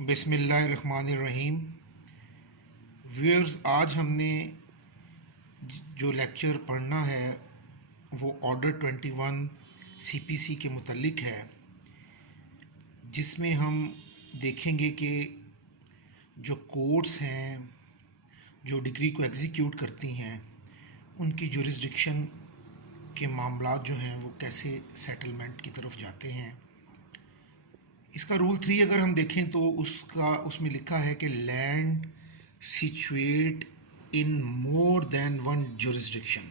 बिस्मिल्लाहिर्रहमानिर्रहीम। व्यूअर्स, आज हमने जो लेक्चर पढ़ना है वो ऑर्डर 21 सीपीसी के मुतल्लिक है, जिसमें हम देखेंगे कि जो कोर्ट्स हैं जो डिग्री को एग्जीक्यूट करती हैं उनकी जुरिस्डिक्शन के मामलात जो हैं वो कैसे सेटलमेंट की तरफ जाते हैं। इसका रूल 3 अगर हम देखें तो उसमें लिखा है कि land situate in more than one jurisdiction,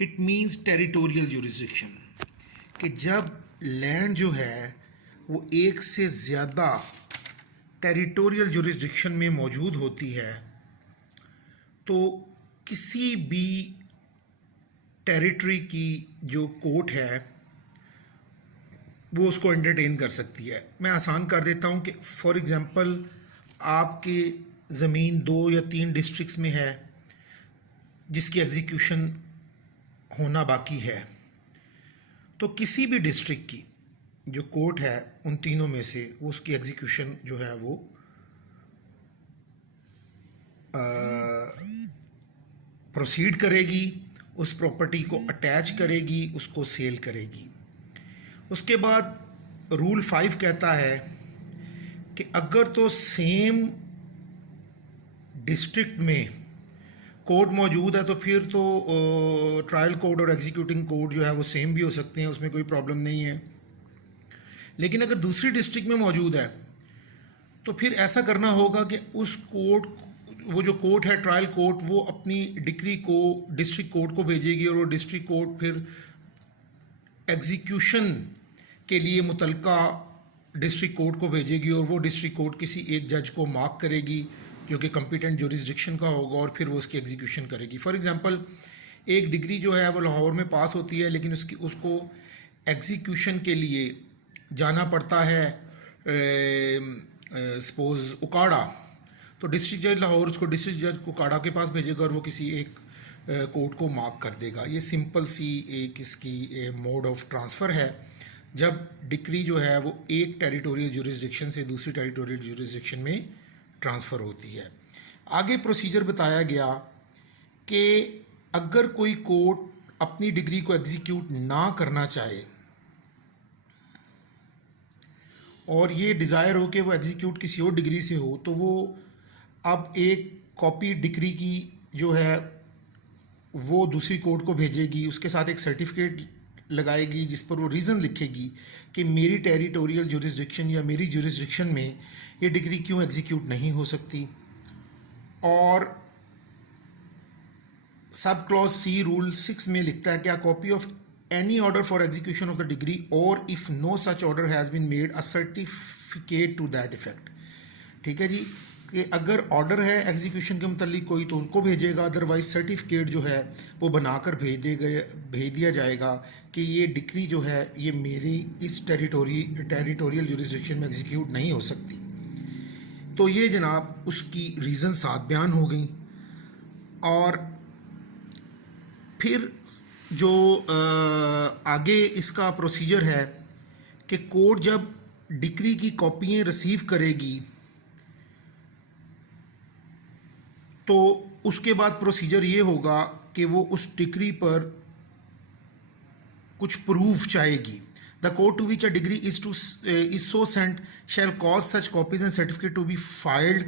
it means territorial jurisdiction, कि जब लैंड जो है वो एक से ज़्यादा टेरिटोरियल जुरिस्डिक्शन में मौजूद होती है तो किसी भी टेरिटरी की जो कोर्ट है वो उसको एंटरटेन कर सकती है। मैं आसान कर देता हूँ कि फॉर एग्ज़ाम्पल आपकी ज़मीन 2 या 3 डिस्ट्रिक्ट्स में है जिसकी एग्जीक्यूशन होना बाकी है, तो किसी भी डिस्ट्रिक्ट की जो कोर्ट है उन तीनों में से वो उसकी एग्जीक्यूशन जो है वो प्रोसीड करेगी, उस प्रॉपर्टी को अटैच करेगी, उसको सेल करेगी। उसके बाद रूल 5 कहता है कि अगर तो सेम डिस्ट्रिक्ट में कोर्ट मौजूद है तो फिर तो ट्रायल कोर्ट और एग्जीक्यूटिंग कोर्ट जो है वो सेम भी हो सकते हैं, उसमें कोई प्रॉब्लम नहीं है। लेकिन अगर दूसरी डिस्ट्रिक्ट में मौजूद है तो फिर ऐसा करना होगा कि उस कोर्ट, वो जो कोर्ट है ट्रायल कोर्ट, वो अपनी डिक्री को डिस्ट्रिक्ट कोर्ट को भेजेगी और वो डिस्ट्रिक्ट कोर्ट फिर एग्जीक्यूशन के लिए मुतलका डिस्ट्रिक्ट कोर्ट को भेजेगी और वो डिस्ट्रिक्ट कोर्ट किसी एक जज को मार्क करेगी जो कि कॉम्पिटेंट जुरिस्डिक्शन का होगा और फिर वो उसकी एग्जीक्यूशन करेगी। फॉर एग्जांपल एक डिग्री जो है वो लाहौर में पास होती है लेकिन उसको एग्जीक्यूशन के लिए जाना पड़ता है सपोज उकाड़ा, तो डिस्ट्रिक्ट जज लाहौर उसको डिस्ट्रिक्ट जज उकाड़ा के पास भेजेगा और वो किसी एक कोर्ट को मार्क कर देगा। ये सिंपल सी एक इसकी मोड ऑफ ट्रांसफ़र है जब डिक्री जो है वो एक टेरिटोरियल जुरिस्डिक्शन से दूसरी टेरिटोरियल जुरिस्डिक्शन में ट्रांसफ़र होती है। आगे प्रोसीजर बताया गया कि अगर कोई कोर्ट अपनी डिग्री को एग्जीक्यूट ना करना चाहे और ये डिज़ायर हो कि वो एग्जीक्यूट किसी और डिग्री से हो, तो वो अब एक कॉपी डिग्री की जो है वो दूसरी कोर्ट को भेजेगी, उसके साथ एक सर्टिफिकेट लगाएगी जिस पर वो रीज़न लिखेगी कि मेरी टेरिटोरियल जुरिस्डिक्शन या मेरी जुरिस्डिक्शन में ये डिग्री क्यों एग्जीक्यूट नहीं हो सकती। और सब क्लॉज सी रूल 6 में लिखता है कि a copy of any order for execution of the decree और if no such order has been made a certificate to that effect. ठीक है जी, कि अगर ऑर्डर है एग्जीक्यूशन के मुतालिक कोई तो उनको भेजेगा, अदरवाइज सर्टिफिकेट जो है वो बनाकर भेज दिया जाएगा कि ये डिक्री जो है ये मेरी इस टेरिटोरियल जुरिस्डिक्शन में एग्जीक्यूट नहीं हो सकती। तो ये जनाब उसकी रीज़न 7 बयान हो गई। और फिर जो आगे इसका प्रोसीजर है कि कोर्ट जब डिक्री की कॉपियाँ रिसीव करेगी तो उसके बाद प्रोसीजर ये होगा कि वो उस डिग्री पर कुछ प्रूफ चाहेगी। The court to which a decree is so sent shall cause such copies and certificate to be filed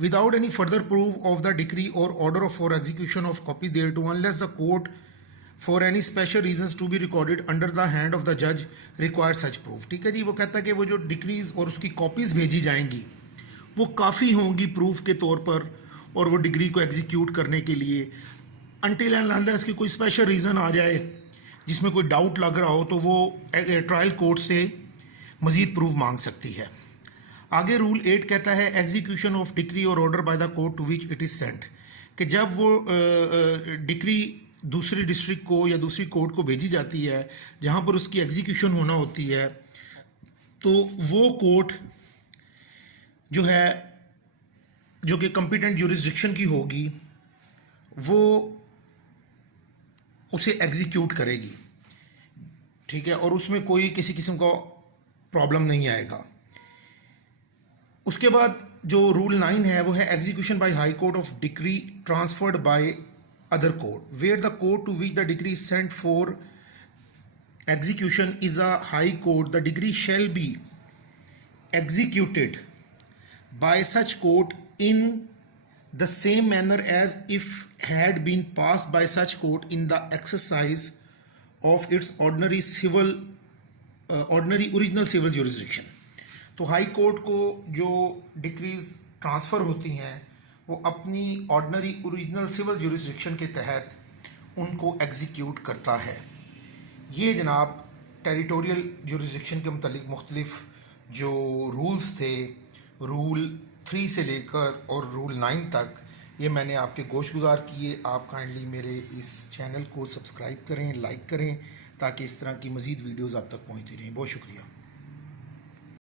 without any further proof of the decree और order for execution of copy there to unless the court for any special reasons to be recorded under the hand of the जज require such proof. ठीक है जी, वो कहता है कि वो जो डिग्रीज और उसकी कॉपीज़ भेजी जाएंगी वो काफ़ी होंगी प्रूफ के तौर पर और वो डिग्री को एग्जीक्यूट करने के लिए, अनटिल एंड अनलेस की कोई स्पेशल रीज़न आ जाए जिसमें कोई डाउट लग रहा हो तो वो ट्रायल कोर्ट से मज़ीद प्रूफ मांग सकती है। आगे रूल 8 कहता है एग्जीक्यूशन ऑफ डिग्री और order by the court to which it is sent, कि जब वो डिग्री दूसरी डिस्ट्रिक्ट को या दूसरी कोर्ट को भेजी जाती है जहाँ पर उसकी एग्जीक्यूशन होना होती है, तो वो कोर्ट जो है जो कि कॉम्पिटेंट जुरिस्डिक्शन की होगी वो उसे एग्जीक्यूट करेगी। ठीक है, और उसमें कोई किसी किस्म का प्रॉब्लम नहीं आएगा। उसके बाद जो रूल 9 है वो है execution by high court of decree transferred by other court where the court to which the decree is sent for execution is a high court, the decree shall be executed by such court in the same manner as if had been passed by such court in the exercise of its ordinary original civil jurisdiction. तो high court को जो decrease transfer होती हैं वो अपनी ordinary original civil jurisdiction के तहत उनको एग्जीक्यूट करता है। ये जनाब टेरिटोरियल जुरिस्डिक्शन के मुतालिक मुख्तलिफ जो रूल्स थे, रूल 3 से लेकर और रूल 9 तक, ये मैंने आपके गोश गुजार किए। आप काइंडली मेरे इस चैनल को सब्सक्राइब करें, लाइक करें, ताकि इस तरह की मज़ीद वीडियोज़ आप तक पहुँचती रहें। बहुत शुक्रिया।